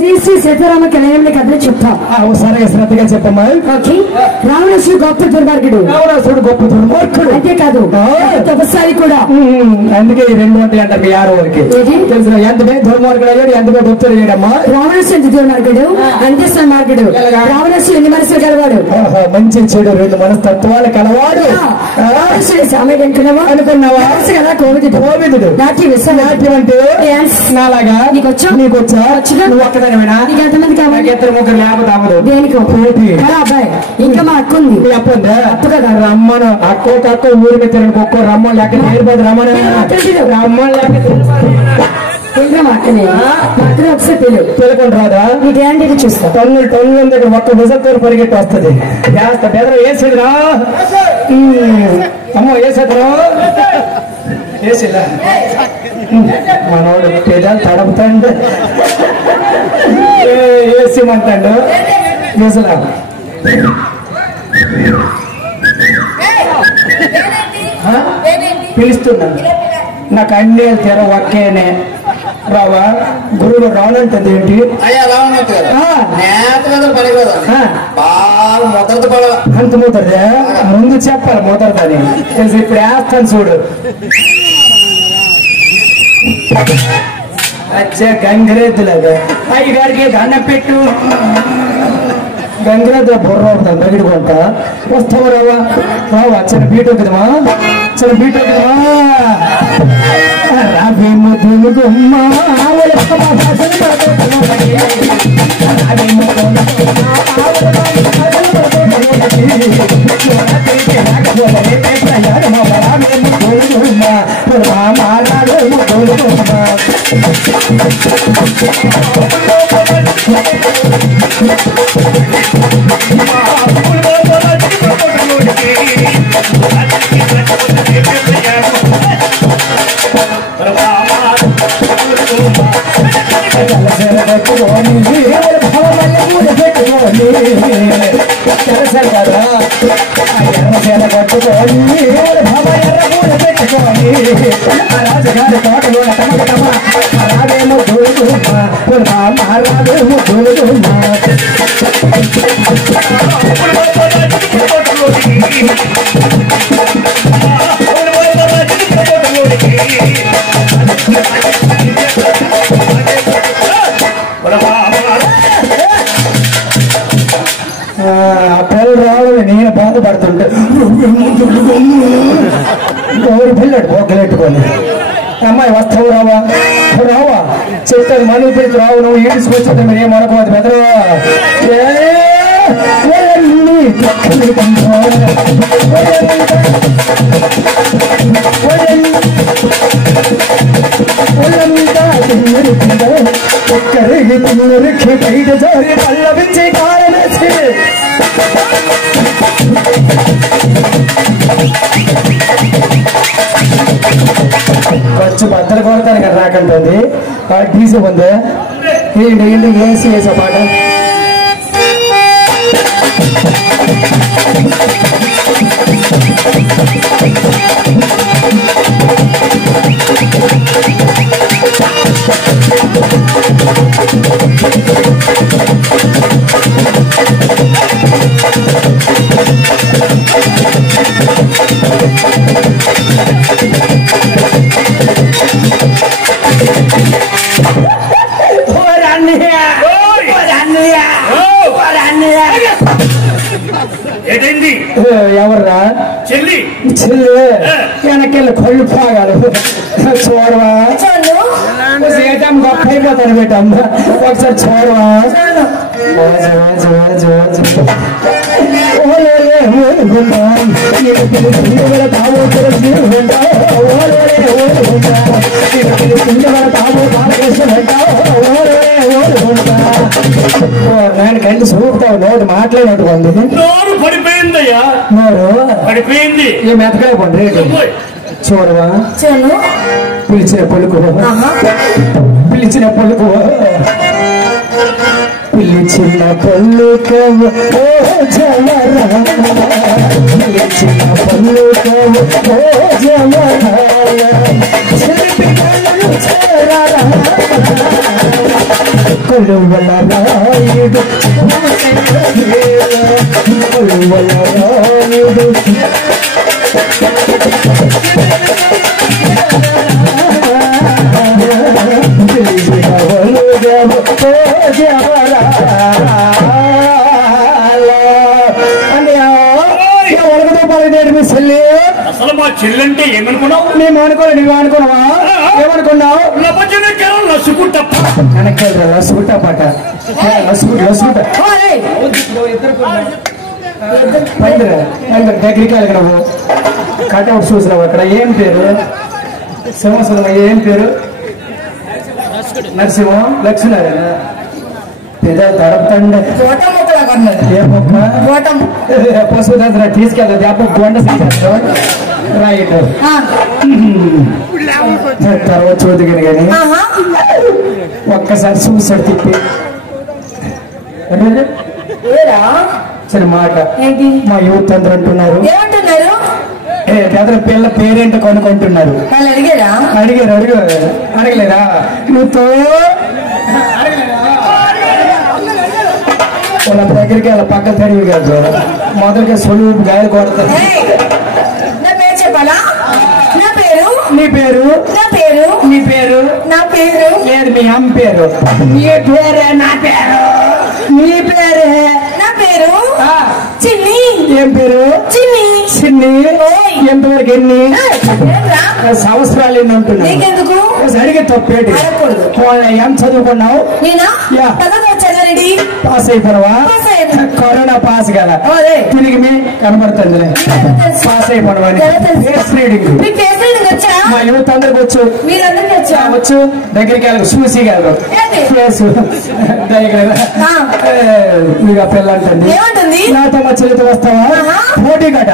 శ్రీ శ్రీ సీతారామ కళ్యాణంలో కథలు చెప్తాం. సరే శ్రద్ధగా చెప్పమ్మా. ఓకే. రావణాసుడు గొప్ప దుర్మార్గుడు. రావణాసుడు గొప్ప దుర్మార్గుడు. అంతేకాదు ఒకసారి కూడా అందుకే ఈ రెండు ఉంటాయి అంటారు మీ ఆరో వరకు తెలుసు. ఎంతమే దుర్మార్గుడు అయ్యాడు, ఎంతమే భక్తుడు అయ్యాడమ్మా. రావణాసుడు దుర్మార్గుడు, అంతే సన్మార్గుడు. రావణాసుడు ఎన్ని మనసులు కలవాడు? మంచి చెడు రెండు మనస్తత్వాలు కలవాడు. రావణాసుడు సామెత అనుకున్నావా? కదా కోవిదుడు. నాట్యం నాట్యం అంటే నాలాగా నీకొచ్చా? నువ్వు ఒక్కదానివేనా? నీకు ఎంతమంది కావాలి? ఇద్దరు ముగ్గురు లేకపోతే అవ్వదు. దేనికి అబ్బాయి? ఇంకా మా అక్క ఉంది. అప్పుందా? అప్పు కదా. రమ్మను అక్కో తక్కువ ఊరి మీద ఒక్కో రమ్మని లేక నేర్పదు. రమ్మని రమ్మని లేక అక్కనే ఒకసారి తెలుకొని రాదా? నీ గ్యారంటీ చూస్తా. టన్నుల దగ్గర ఒక్క విజతో పరిగెట్టి వస్తుంది. వేసేదిరా అమ్మో, వేసేదిరా వేసేలా మనోడు పేదాలు తడపుతాడు, వేసేమంటాడు. వేసలా పిలుస్తున్నాను. నాకు అన్ని తెర ఒకేనే రావా. గురువులు రావాలంటుంది ఏంటి? అంత మూతదా? ముందు చెప్పాలి మూతదని తెలిసి. ఇప్పుడు వేస్తాను చూడు. అచ్చా గంగిరెద్దులాగా అయ్యగారికి దండం పెట్టు. గంగిరెద్దుల బుర్ర అవుతాను బగిడుకుంటా. వస్తావా రావా? రావా చిన్న బీట్ అవుతుందమ్మా, చిన్న బీట్ అవుతుందమ్మా. రాబే ముద్దులు గుమ్మ ఎర్రసేల కట్టుకొని రాజగారి తోటలో రాదేమో దూడుమా రాదేమో దూడుమా. పిల్లలు రావాలని నేను బాధపడుతుంటే ఎవరు పిల్లడు బొగ్గలెట్టుకొని అమ్మాయి వస్తావు రావా? రావా చెప్తాను. మనీ పిలిచి రావు. నువ్వు ఈడ్చుకొచ్చేది మీరు ఏమనుకోవద్దు బెదరా. పల్లవించి కారణేసి ఖర్చు బద్దలు కొడతాను కదా నాకంటుంది. డీసీ ఉంది ఏంటి ఏంటి ఏసీ వేసా పాట. ఎవర్రా? చెల్లి. చెల్లి వెనకెళ్ళి కళ్ళు పాగాలి చూడవా. ఏటం గొప్ప అయిపోతాను బేటమ్మ. ఒకసారి చూడవా. నేను కంటి చూపుతావు. నోటు మాట్లాడినట్టు నోరు పడిపోయిందయ్యా. నోరు పడిపోయింది. ఏ మెతకాయ పండి చూడవా. పిలిచిన పలుకు, పిలిచిన పలుకు, పిలిచిన పలుక ఓ జవరా, పిలిచిన పలుక ఓ జవరా, చెరిపి కళ్ళు చేరరా, కొలువల రాయుడు కొలువల రాయుడు అసలు మా చెల్లంటే ఏమనుకున్నావు? మేము అనుకోలే, నువ్వు అనుకున్నావా? ఏమనుకున్నావు? లసుకుంటప్ప లసుకుంటాపట దగ్గరికి వెళ్ళి నువ్వు కటౌట్ చూసినావు అక్కడ. ఏం పేరు? సింహాసనం ఏం పేరు? నరసింహం లక్ష్మీనారాయణ పెద్ద తడపండి ఏ మొక్క పశువుదంతా తీసుకెళ్తుంది అప్ప బొండ రైట్ తర్వాత చూదుగాని కానీ ఒక్కసారి చూసాడు తిప్పి సరే మాట మా యూత్ అందరూ అంటున్నారు అతని పిల్ల పేరేంటో కొనుక్కుంటున్నారు. అడగలేదా? నువ్వుతో వాళ్ళ దగ్గరికి వాళ్ళ పక్క తడివి కాదు, మొదలుగా సొలువు గాయలు కొడతారు. నీ పేరు? నీ పేరు? నా పేరు లేదు, మీ అమ్మ పేరు. నీ పేరే నా పేరు. నీ పేరే నా పేరు చిన్ని. ఏం పేరు? చిన్ని. చిన్ని ఎంతవరకు ఎన్ని సంవత్సరాలు ఎన్ని ఉంటున్నావు? అడిగే తప్పేటి ఏం చదువుకున్నావు? పాస్ అయిపోవా? కరోనా పాస్ కదా తిరిగి కనబడుతుంది. పాస్ అయిపోవా? మా యువత అందరికి వచ్చు. వచ్చు దగ్గరికి వెళ్ళకు చూసి కాదు ఫేస్ దగ్గర పిల్ల అంటుంది. నాతో మా చెల్లితో వస్తావా? పోటీ కట